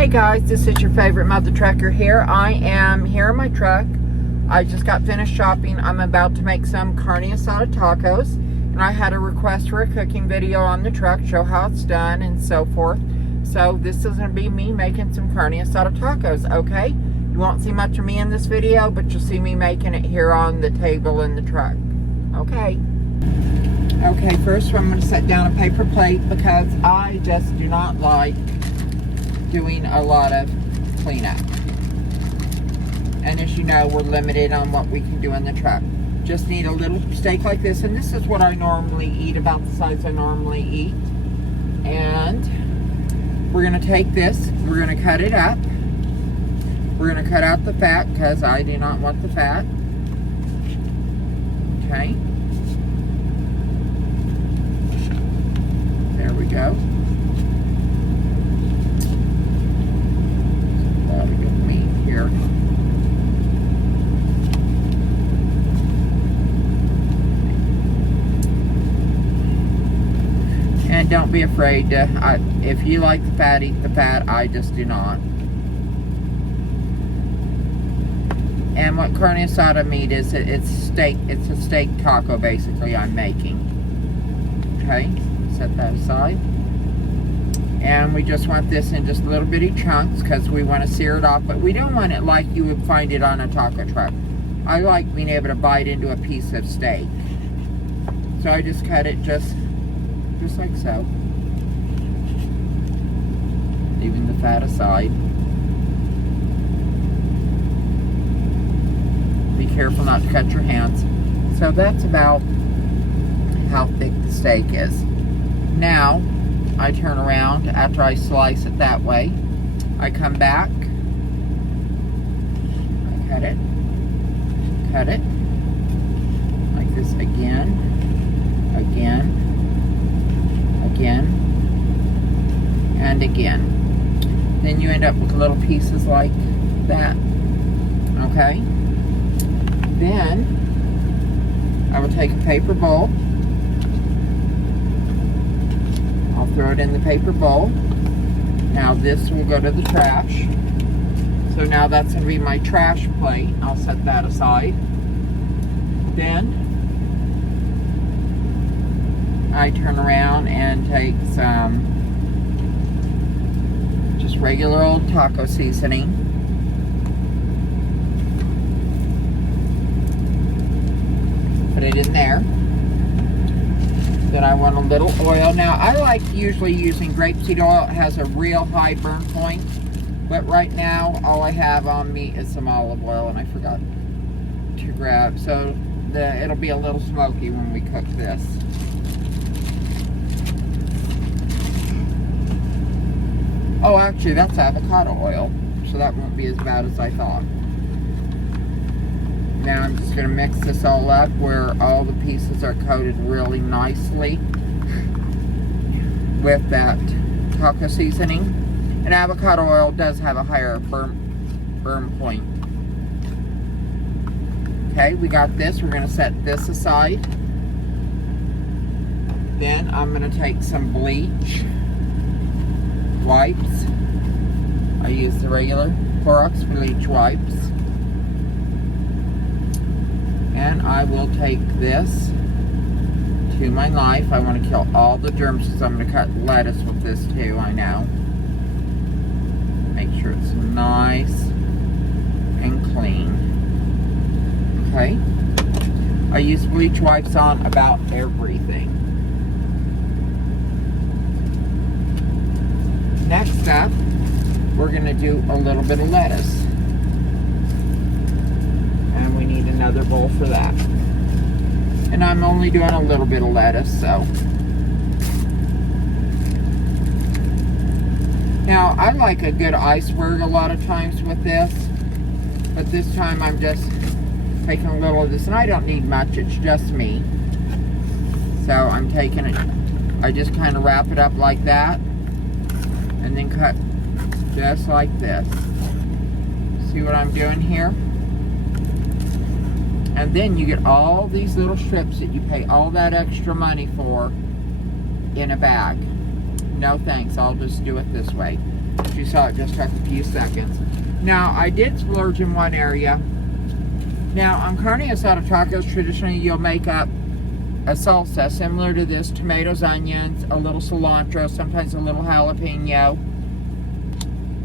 Hey guys, this is your favorite mother trucker here. I am here in my truck. I just got finished shopping. I'm about to make some Kearny Asada tacos, and I had a request for a cooking video on the truck, show how it's done and so forth. So this is going to be me making some Kearny Asada tacos, okay? You won't see much of me in this video, but you'll see me making it here on the table in the truck, okay? Okay, first I'm going to set down a paper plate because I just do not like doing a lot of cleanup. And as you know, we're limited on what we can do in the truck. Just need a little steak like this, and this is what I normally eat, about the size I normally eat. And we're going to take this, we're going to cut it up. We're going to cut out the fat because I do not want the fat. Okay. There we go. Here. And don't be afraid to, if you like the fat, eat the fat. I just do not. And what Kearny Asada meat is, it's steak. It's a steak taco basically I'm making. Okay, set that aside. And we just want this in just little bitty chunks because we want to sear it off, but we don't want it like you would find it on a taco truck. I like being able to bite into a piece of steak. So I just cut it just like so. Leaving the fat aside. Be careful not to cut your hands. So that's about how thick the steak is. Now, I turn around after I slice it that way. I come back. I cut it. Cut it. Like this again. Again. Again. And again. Then you end up with little pieces like that. Okay? Then I will take a paper bowl. Throw it in the paper bowl. Now this will go to the trash. So now that's going to be my trash plate. I'll set that aside. Then I turn around and take some just regular old taco seasoning. Put it in there. Then I want a little oil. Now, I like usually using grapeseed oil. It has a real high burn point. But right now, all I have on me is some olive oil, and I forgot to grab. So it'll be a little smoky when we cook this. Oh, actually, that's avocado oil. So that won't be as bad as I thought. Now I'm just going to mix this all up where all the pieces are coated really nicely with that taco seasoning. And avocado oil does have a higher burn point. Okay, we got this. We're going to set this aside. Then I'm going to take some bleach wipes. I use the regular Clorox bleach wipes. And I will take this to my knife. I want to kill all the germs, so I'm going to cut lettuce with this too, I know. Make sure it's nice and clean. Okay. I use bleach wipes on about everything. Next up, we're going to do a little bit of lettuce. We need another bowl for that. And I'm only doing a little bit of lettuce, so. Now, I like a good iceberg a lot of times with this, but this time I'm just taking a little of this, and I don't need much, it's just me. So I'm taking it, I just kind of wrap it up like that, and then cut just like this. See what I'm doing here? And then you get all these little strips that you pay all that extra money for in a bag. No thanks, I'll just do it this way. She saw it just took a few seconds. Now, I did splurge in one area. Now, on Kearny Asada tacos, traditionally you'll make up a salsa similar to this: tomatoes, onions, a little cilantro, sometimes a little jalapeno,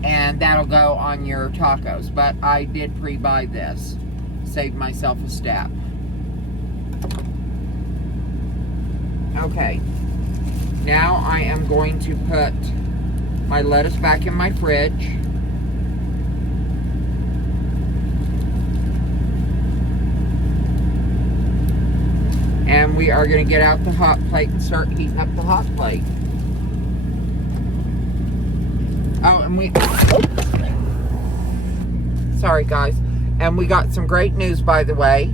and that'll go on your tacos. But I did pre-buy this, saved myself a step. Okay, now I am going to put my lettuce back in my fridge. And we are going to get out the hot plate and start heating up the hot plate. Oh, and sorry guys. And we got some great news, by the way.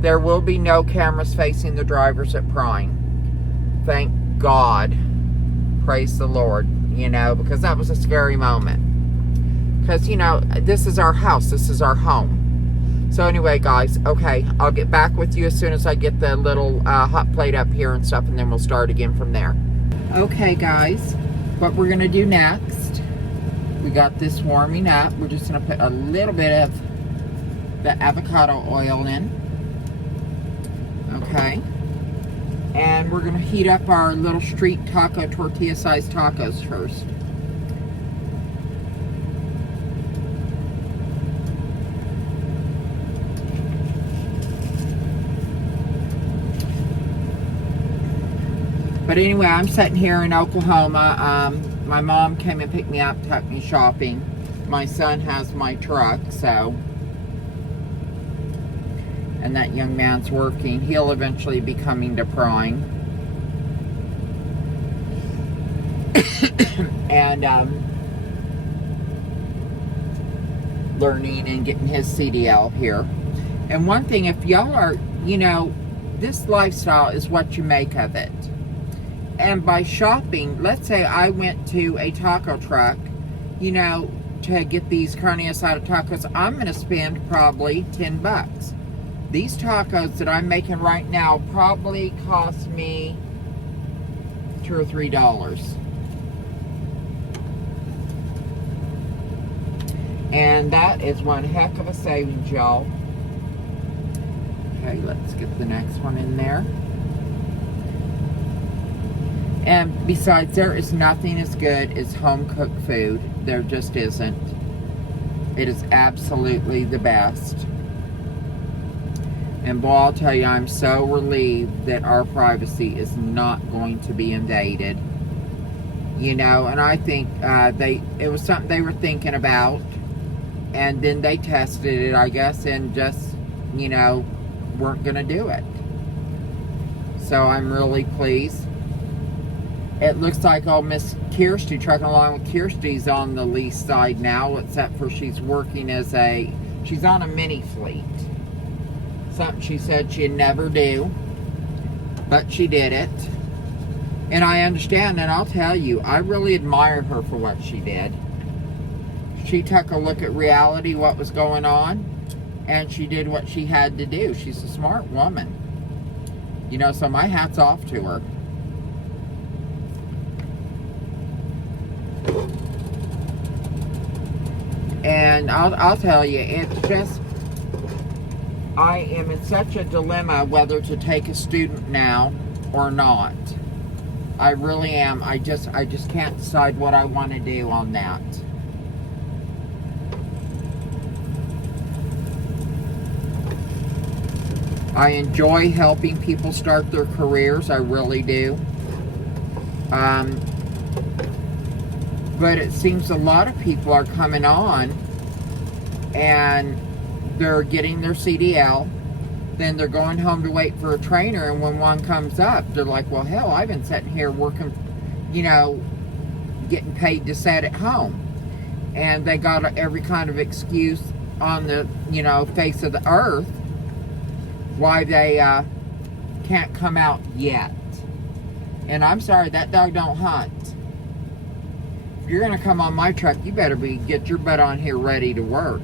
There will be no cameras facing the drivers at Prime. Thank God. Praise the Lord. You know, because that was a scary moment. Because, you know, this is our house. This is our home. So anyway, guys, okay, I'll get back with you as soon as I get the little hot plate up here and stuff, and then we'll start again from there. Okay, guys, what we're going to do next, we got this warming up. We're just going to put a little bit of the avocado oil in. Okay. And we're going to heat up our little street taco, tortilla-sized tacos first. But anyway, I'm sitting here in Oklahoma. My mom came and picked me up, took me shopping. My son has my truck, so. And that young man's working. He'll eventually be coming to Prime. And learning and getting his CDL here. And one thing, if y'all are, you know, this lifestyle is what you make of it. And by shopping, let's say I went to a taco truck, you know, to get these Kearny Asada tacos, I'm going to spend probably $10. These tacos that I'm making right now probably cost me $2 or $3. And that is one heck of a savings, y'all. Okay, let's get the next one in there. And besides, there is nothing as good as home-cooked food. There just isn't. It is absolutely the best. And boy, I'll tell you, I'm so relieved that our privacy is not going to be invaded. You know, and I think it was something they were thinking about. And then they tested it, I guess, and just, you know, weren't going to do it. So I'm really pleased. It looks like old Miss Kirsty, trucking along with Kirsty's on the lease side now, except for she's working as she's on a mini fleet. Something she said she'd never do, but she did it. And I understand, and I'll tell you, I really admire her for what she did. She took a look at reality, what was going on, and she did what she had to do. She's a smart woman. You know, so my hat's off to her. And I'll tell you, it's just, I am in such a dilemma whether to take a student now or not. I really am. I just can't decide what I want to do on that. I enjoy helping people start their careers. I really do. But it seems a lot of people are coming on and they're getting their CDL, then they're going home to wait for a trainer, and when one comes up, they're like, well, hell, I've been sitting here working, you know, getting paid to sit at home. And they got every kind of excuse on the, you know, face of the earth why they can't come out yet. And I'm sorry, that dog don't hunt. If you're going to come on my truck, you better get your butt on here ready to work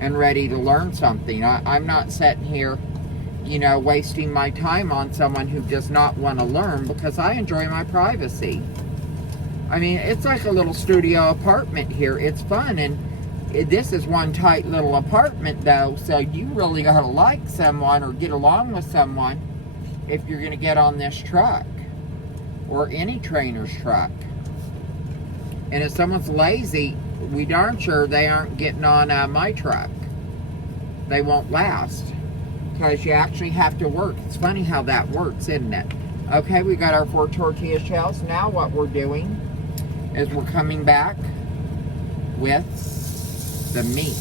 and ready to learn something. I'm not sitting here, you know, wasting my time on someone who does not want to learn, because I enjoy my privacy. I mean, it's like a little studio apartment here. It's fun, and this is one tight little apartment, though, so you really got to like someone or get along with someone if you're going to get on this truck or any trainer's truck. And if someone's lazy, we darn sure they aren't getting on my truck. They won't last because you actually have to work. It's funny how that works, isn't it? Okay, we got our 4 tortilla shells. Now what we're doing is we're coming back with the meat.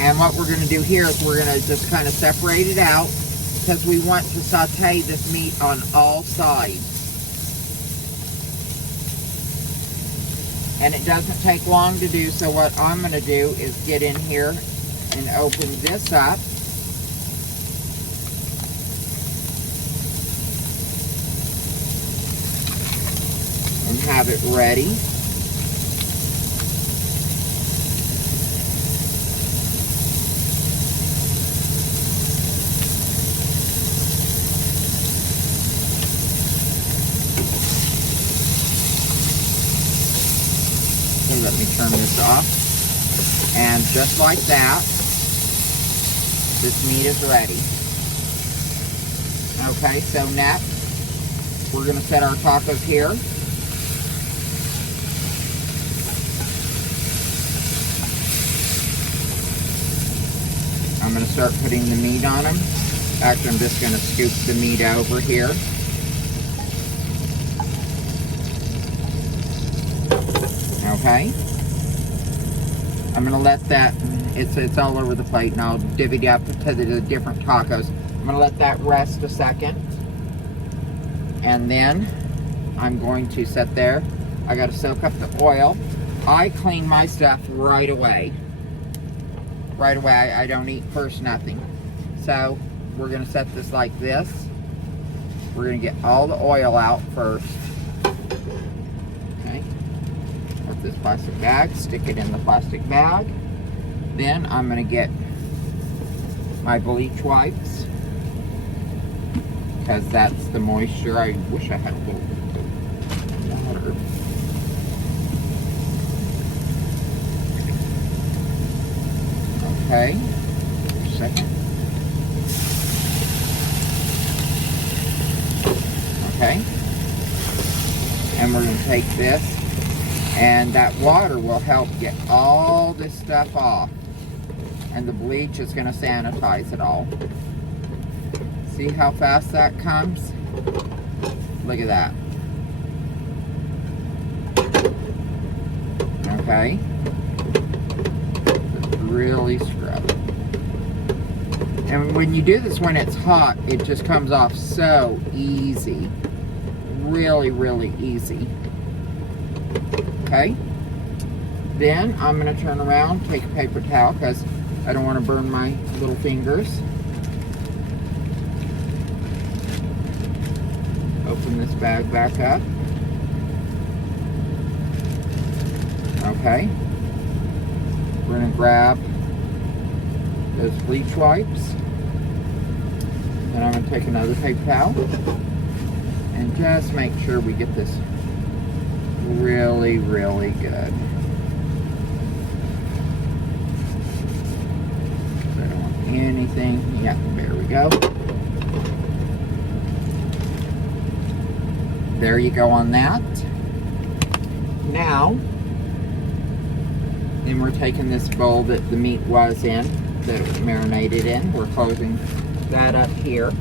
And what we're going to do here is we're going to just kind of separate it out because we want to saute this meat on all sides. And it doesn't take long to do, so what I'm going to do is get in here and open this up. And have it ready. So let me turn this off. And just like that, this meat is ready. Okay, so next, we're going to set our tacos here. I'm going to start putting the meat on them. Actually, I'm just going to scoop the meat over here. Okay. I'm going to let that, it's all over the plate, and I'll divvy it up to the different tacos. I'm going to let that rest a second. And then I'm going to set there. I got to soak up the oil. I clean my stuff right away. Right away, I don't eat first nothing. So we're going to set this like this. We're going to get all the oil out first. Okay. With this plastic bag, stick it in the plastic bag. Then I'm going to get my bleach wipes, because that's the moisture. I wish I had a little water. Okay, a second. Okay, and we're going to take this, and that water will help get all this stuff off, and the bleach is going to sanitize it all. See how fast that comes? Look at that. Okay. Really scrub it. And when you do this when it's hot, it just comes off so easy. Really, really easy. Okay. Then I'm going to turn around, take a paper towel, because I don't want to burn my little fingers. Open this bag back up. Okay. We're going to grab those bleach wipes. And I'm going to take another paper towel. And just make sure we get this really, really good. I don't want anything. Yeah, there we go. There you go on that. Now, then we're taking this bowl that the meat was in, that it was marinated in. We're closing that up here.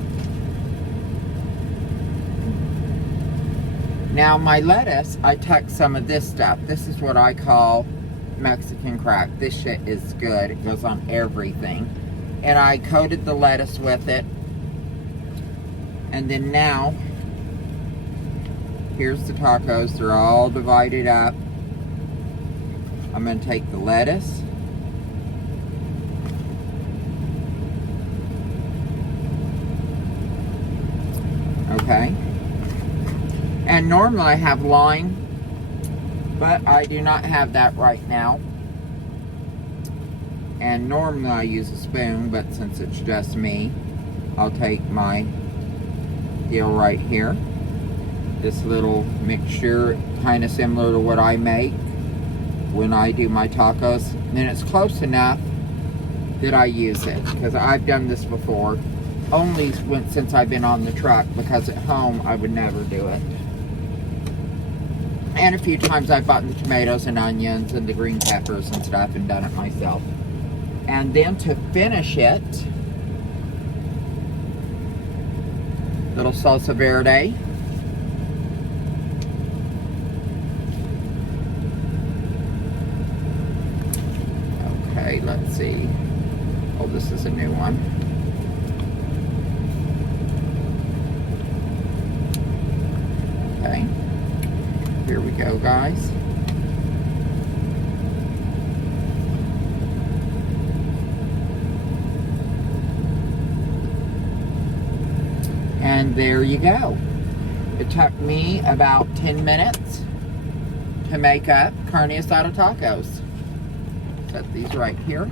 Now my lettuce, I tucked some of this stuff. This is what I call Mexican crack. This shit is good. It goes on everything. And I coated the lettuce with it. And then now, here's the tacos. They're all divided up. I'm going to take the lettuce. Okay. And normally I have lime, but I do not have that right now. And normally I use a spoon, but since it's just me, I'll take my deal right here. this little mixture, kind of similar to what I make when I do my tacos. And it's close enough that I use it, because I've done this before, only since I've been on the truck, because at home I would never do it. And a few times I've bought the tomatoes and onions and the green peppers and stuff and done it myself. And then to finish it, little salsa verde. Okay, let's see. Oh, this is a new one. Okay. Here we go, guys. And there you go. It took me about 10 minutes to make up Kearny Asada tacos. Set these right here.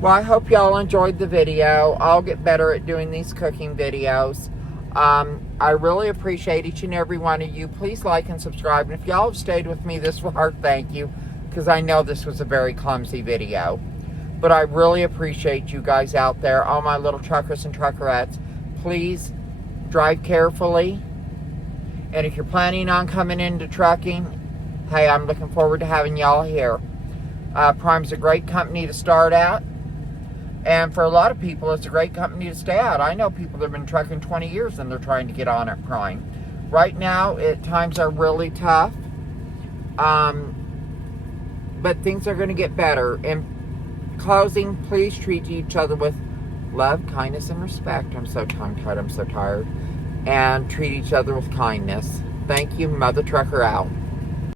Well, I hope y'all enjoyed the video. I'll get better at doing these cooking videos. I really appreciate each and every one of you. Please like and subscribe. And if y'all have stayed with me this far, thank you, because I know this was a very clumsy video. But I really appreciate you guys out there, all my little truckers and truckerettes. Please drive carefully. And if you're planning on coming into trucking, hey, I'm looking forward to having y'all here. Prime's a great company to start out. And for a lot of people, it's a great company to stay at. I know people that have been trucking 20 years and they're trying to get on at Prime. Right now, times are really tough. But things are going to get better. In closing, please treat each other with love, kindness, and respect. I'm so tongue-tied, I'm so tired. And treat each other with kindness. Thank you, Mother Trucker out.